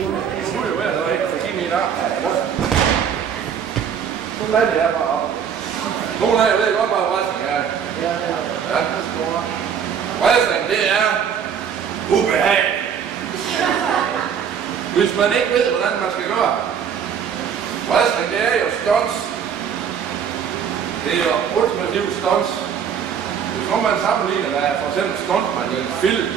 Nu er jo hver dag, så giv min arm. Nu lader jeg bare op. Nogle af jer ved godt, hvad wrestling er. Ja. Wrestling, det er ubehag. Hvis man ikke ved, hvordan man skal gøre. Wrestling, det er jo stunts. Det er jo ultimative stunts. Hvis man sammenligner med for eksempel stuntman i en film,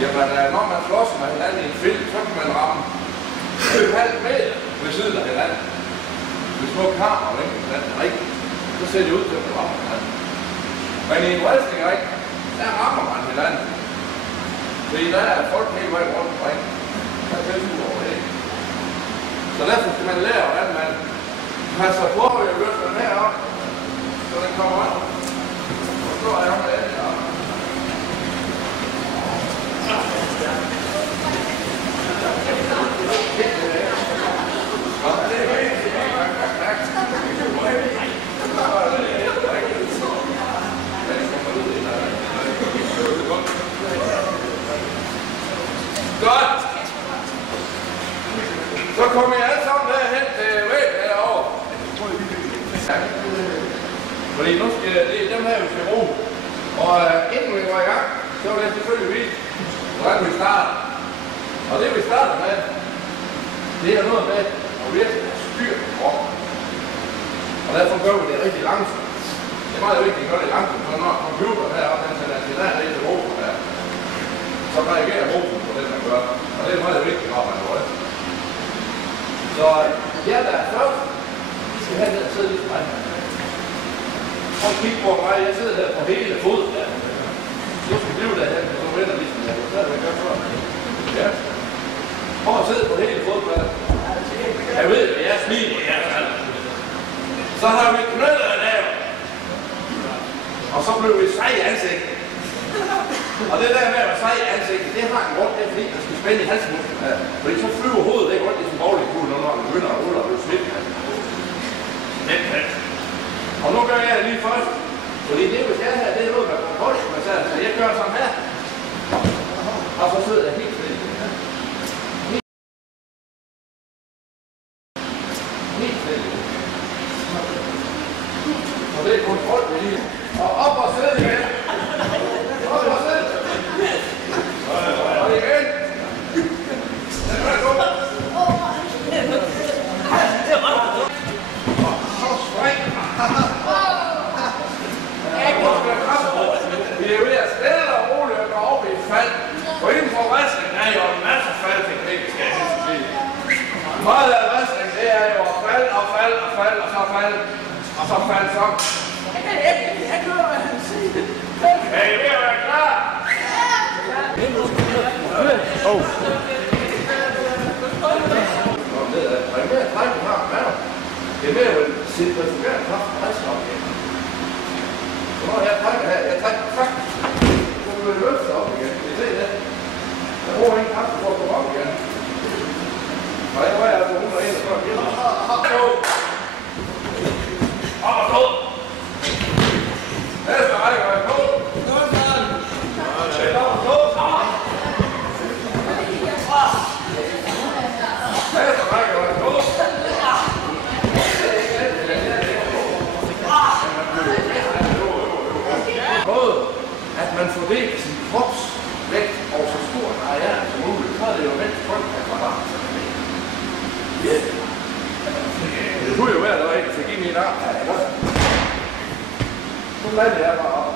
jamen når man slås med hinanden i en film, så kan man ramme 2,5 meter ved siden af hinanden. Hvis små kamera og ikke hinanden rigtigt, så ser det ud til at man rammer hinanden. Men i en wrestlingring, der rammer man hinanden. Fordi der er folk hele vejen rundt omkring. Der er pænt ud over det. Så derfor skal man lære, hvordan man passer på, at jeg løfter den her op, så den kommer op. Og så er jeg med den her op. Godt. Så kommer jeg alle sammen derhen til væggen herovre. Fordi nu skal det er dem her, vi skal bruge. Og inden vi går i gang, så vil jeg selvfølgelig vise, hvordan vi starter. Og det vi starter med, det er noget med at virkelig styre på kroppen. Og derfor gør vi det rigtig langsomt. Det er meget vigtigt at gøre det langsomt, for når computeren heroppe, den sætter sig der lidt til motoren her, så reagerer motoren på det, man gør. Og det er meget vigtigt, når man gør det. Så jer der er først, I skal have ned og sidde lidt på mig. Prøv at kigge på mig, jeg sidder her på hele foden der. Du skal blive derhen, og så vender ligesom jeg. Så er det, jeg gør før. Ja. Prøv at sidde på hele foden med. Jeg ved, hvad jeg smiler i hvert fald. Så har vi knøller af naver. Og så blev vi sej i ansigtet. Og det der med at være sej i ansigtet, det har en grund, det er fordi, man skal spænde i halsmusklen her. Fordi så flyver hovedet ikke rundt i sin boglige kugle, når man begynder at rulle og blive smidt. Og nu gør jeg det lige først. Fordi det, vi skal her, det er noget, der går koldt, så jeg gør sådan her. Og så sidder jeg helt stille. Helt stille. Og det er kontrol med lige. Og op og sidde igen. Op og sidde. Og igen. Den er god. Og så spring. Vi er ved at stille og roligt og gå over i fald. Og inden for wrestling er jo en masse faldteknik, skal jeg sige. Meget af wrestling, det er jo at falde og falde og falde og så falde. Og så falde så. Jeg kører, hvad han siger. Er I ved at være klar? Åh. Og det er med at trække den her med dig. Det er med at sætte resultat og kraft og rejse op igen. Så når jeg trækker her, jeg trækker faktisk. Så kan vi løfte op igen. Kan I se det? Jeg bruger ingen kraft for at komme op igen. Og jeg var altså 141 kilo. Op og stå! Næste række var jeg på. Godt, mand! Op og stå! Næste række var jeg på. Både at man fordeler sin kropsvægt over så stor en areal som muligt, så er det jo mest trygt at man det kunne jo være, der var en, der fik ind i en arm. Nu lader jeg bare op.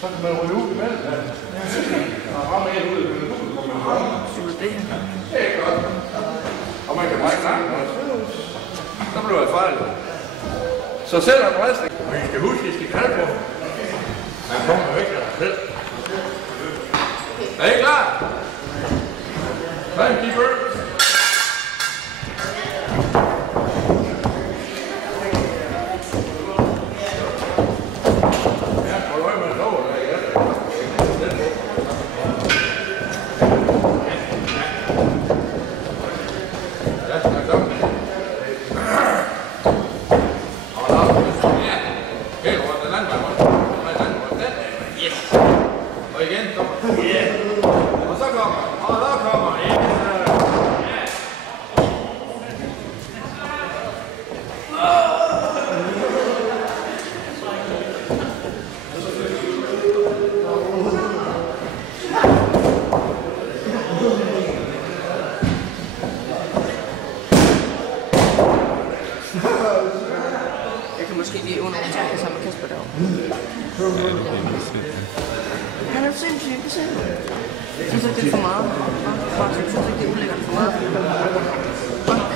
Så kan man ryge ud imellem. Og ramme en ud i publikum. Det er godt. Og man kan brække nakken også. Så bliver det fejl. Så selv om wrestling, og I skal huske, I skal kalde på. Man kommer jo ikke af sig selv. Er I klar? Timekeeper. Jeg kan måske lige under takke sammen med Kasper derovre. Han er jo sindssygt, ikke se? Jeg synes ikke, det er for meget. Jeg synes ikke, det er ulækkert for meget.